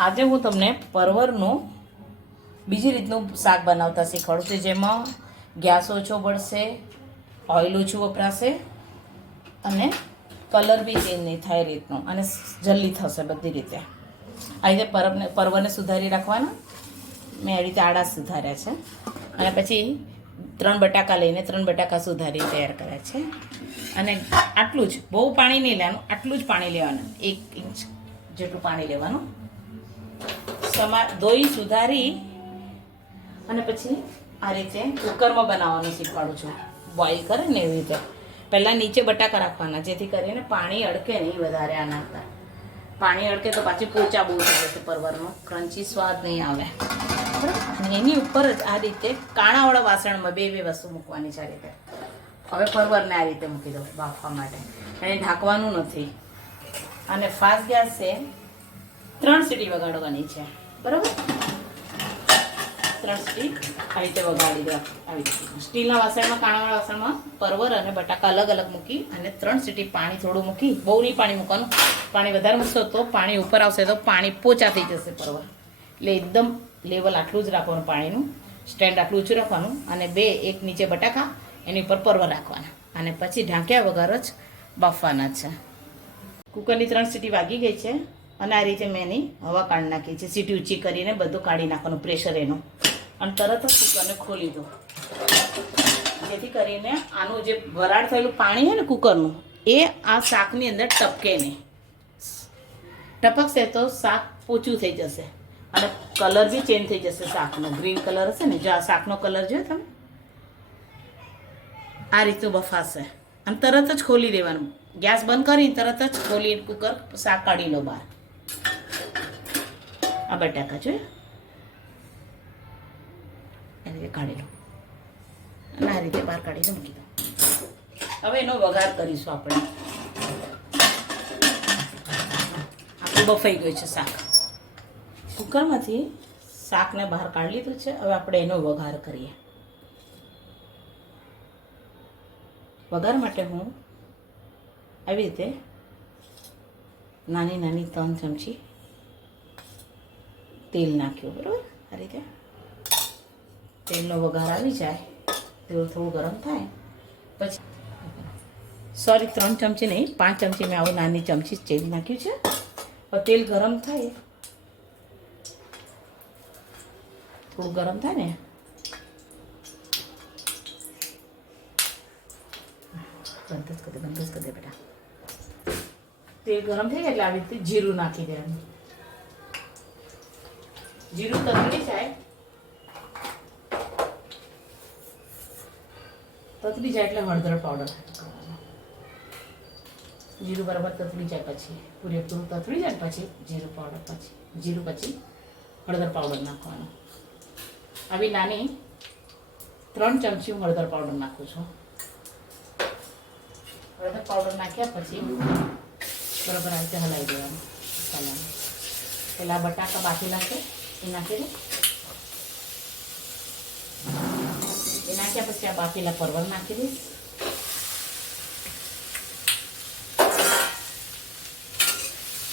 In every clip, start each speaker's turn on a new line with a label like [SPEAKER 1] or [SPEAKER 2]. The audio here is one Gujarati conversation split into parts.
[SPEAKER 1] આજે હું તમને પરવરનું બીજી રીતનું શાક બનાવતા શીખવાડું છું, જેમાં ગેસ ઓછો બળશે ઓઇલ ઓછું વપરાશે અને કલર બી ચેન્જ નહીં થાય રીતનું અને જલ્દી થશે બધી રીતે. આ રીતે પરબને પર્વને સુધારી રાખવાના. મેં આ રીતે આડા સુધાર્યા છે. અને પછી ત્રણ બટાકા લઈને ત્રણ બટાકા સુધારી તૈયાર કર્યા છે. અને આટલું જ, બહુ પાણી નહીં લેવાનું, આટલું જ પાણી લેવાનું. એક ઇંચ જેટલું પાણી લેવાનું. સમા ધોઈ સુધારી અને પછી આ રીતે કુકરમાં બનાવવાનું શીખવાડું છું. બોઇલ કરે ને એવી રીતે. પહેલાં નીચે બટાકા રાખવાના, જેથી કરીને પાણી અડકે નહીં વધારે આના નાખતા પાણી અડકે તો પાછી પોચા બહુ થઈ જશે પરવારનો. ક્રન્ચી સ્વાદ નહીં આવે. અને એની ઉપર જ આ રીતે કાણાવાળા વાસણમાં બે બે વસ્તુ મૂકવાની છે આ રીતે. હવે પરવરને આ રીતે મૂકી દો બાફવા માટે. એને ઢાંકવાનું નથી. અને ફાસ્ટ ગેસ છે ત્રણ સીટી વગાડવાની છે. બરાબર? ત્રણ સીટી આવી રીતે વગાડી દો. આવી સ્ટીલના વાસણમાં, કાણાવાળા વાસણમાં પરવર અને બટાકા અલગ અલગ મૂકી અને ત્રણ સીટી પાણી થોડું મૂકી, બહુ પાણી મૂકવાનું. પાણી વધારે મૂકશો તો પાણી ઉપર આવશે તો પાણી પોચા થઈ જશે પરવર. એટલે એકદમ લેવલ આટલું જ રાખવાનું પાણીનું. સ્ટેન્ડ આટલું ઊંચું રાખવાનું અને બે, એક નીચે બટાકા, એની ઉપર પરવર રાખવાના. અને પછી ઢાંક્યા વગર જ બાફવાના છે. કુકરની ત્રણ સીટી વાગી ગઈ છે. અને આ રીતે મેં એની હવા કાઢી નાખી છે. સીટી ઊંચી કરીને બધું કાઢી નાખવાનું, પ્રેશર એનું. અને તરત જ કુકરને ખોલી દો જેથી કરીને આનું જે વરાળ થયેલું પાણી છે ને કુકરનું, એ આ શાકની અંદર ટપકે નહીં. ટપકશે તો શાક પોચું થઈ જશે. અને કલર બી ચેન્જ થઈ જશે શાકનો. ગ્રીન કલર હશે ને, જો આ શાકનો કલર જોયો તમે? આ રીતનું બફાશે. અને તરત જ ખોલી દેવાનું. ગેસ બંધ કરીને તરત જ ખોલી કુકર શાક કાઢી લો બહાર. આ બટાકા જોયો એ રીતે કાઢી લો અને આ રીતે બહાર કાઢીને મૂકી દો હવે એનો વઘાર કરીશું આપણે. આપણું બફાઈ ગયું છે શાક. કુકરમાંથી શાકને બહાર કાઢી લીધું છે. હવે આપણે એનો વઘાર કરીએ. વઘાર માટે હું આવી રીતે નાની નાની ત્રણ ચમચી તેલ નાખ્યું, બરાબર? આ રીતે. તેલનો વઘાર આવી જાય. તેલ થોડું ગરમ થાય. પછી સોરી, ત્રણ ચમચી નહીં, પાંચ ચમચી મેં આવું નાની ચમચી તેલ નાખ્યું છે. તેલ ગરમ થાય. થોડું ગરમ થાય ને. બંધ જ કરી દે, બંધ કરી દે બેટા. તેલ ગરમ થઈ જાય એટલે આવી રીતે જીરું નાખી દેવાનું. જીરું તતરી જાય. તતરી જાય એટલે હળદર પાવડર જીરું બરાબર તતરી જાય પછી. પૂરેપૂરું તતરી જાય પછી જીરું પાવડર પછી. જીરું પછી હળદર પાવડર નાખવાનો. આવી નાની ત્રણ ચમચી હું હળદર પાવડર નાખું છું. હળદર પાવડર નાખ્યા પછી બરાબર આ રીતે હલાવી દેવાનું. પહેલાં બટાકા બાકી નાખી દો એ નાખ્યા પછી આ બાફેલા પરવર નાખી દઈશ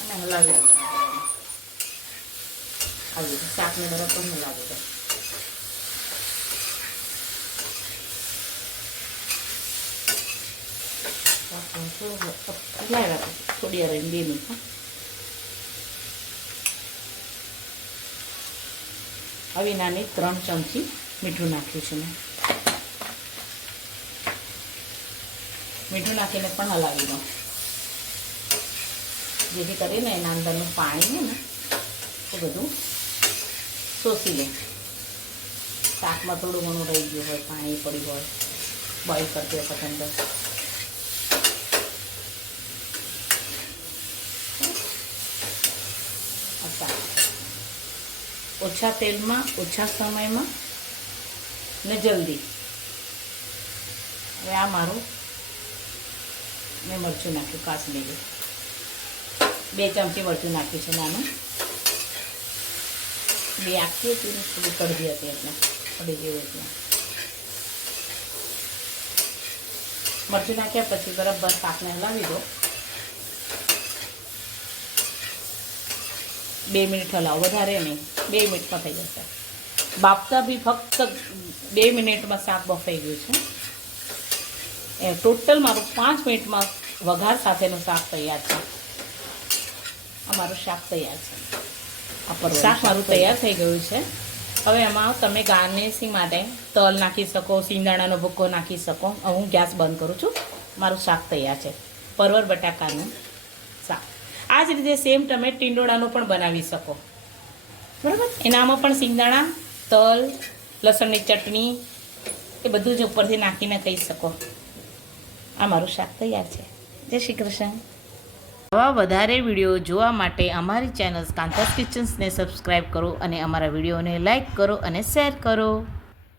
[SPEAKER 1] અને હલાવી દો આવી રીતે શાકને બરાબર હલાવી દો હલાવ્યા પછી થોડી વાર બે મિનિટ આવી નાની ત્રણ ચમચી મીઠું નાખ્યું છે મેં. મીઠું નાખીને પણ હલાવી દઉં. જેથી કરીને એના અંદરનું પાણી ને, એ બધું શોષી લે. શાકમાં થોડું ઘણું રહી ગયું હોય, પાણી પડ્યું હોય બોઇલ કરતી વખત અંદર. ઓછા તેલમાં, ઓછા સમયમાં ને જલ્દી. હવે આ મારું મેં મરચું નાખ્યું, કાશ્મીરી. બે ચમચી મરચું નાખ્યું છે નાનું. બે આખી હતી ને થોડી કડવી હતી એટલે પડી ગયું એટલે મરચું નાખ્યા પછી બરાબર શાકને હલાવી દો. બે મિનિટ હલાવો. વધારે નહીં. બે મિનિટમાં થઈ જશે. બાફતા બી ફક્ત બે મિનિટમાં શાક બફાઈ ગયું છે. એ ટોટલ મારું પાંચ મિનિટમાં વઘાર સાથેનું શાક તૈયાર છે. આ મારું શાક તૈયાર છે. આ શાક મારું તૈયાર. થઈ ગયું છે. હવે એમાં તમે ગાર્નિશિંગ માટે તલ નાખી શકો સિંગદાણાનો ભૂક્કો નાખી શકો. હું ગેસ બંધ કરું છું. મારું શાક તૈયાર છે. પરવર બટાકાનું આ જ રીતે સેમ તમે ટીંડોળાનું પણ બનાવી શકો. બરાબર? એનામાં પણ સિંગદાણા, તલ, લસણની ચટણી, એ બધું જ ઉપરથી નાખીને કહી શકો. આ મારું શાક તૈયાર છે. જય શ્રી કૃષ્ણ. આવા વધારે વીડિયો જોવા માટે અમારી ચેનલ કાંતાસ કિચન્સને સબસ્ક્રાઈબ કરો અને અમારા વિડીયોને લાઇક કરો અને શેર કરો.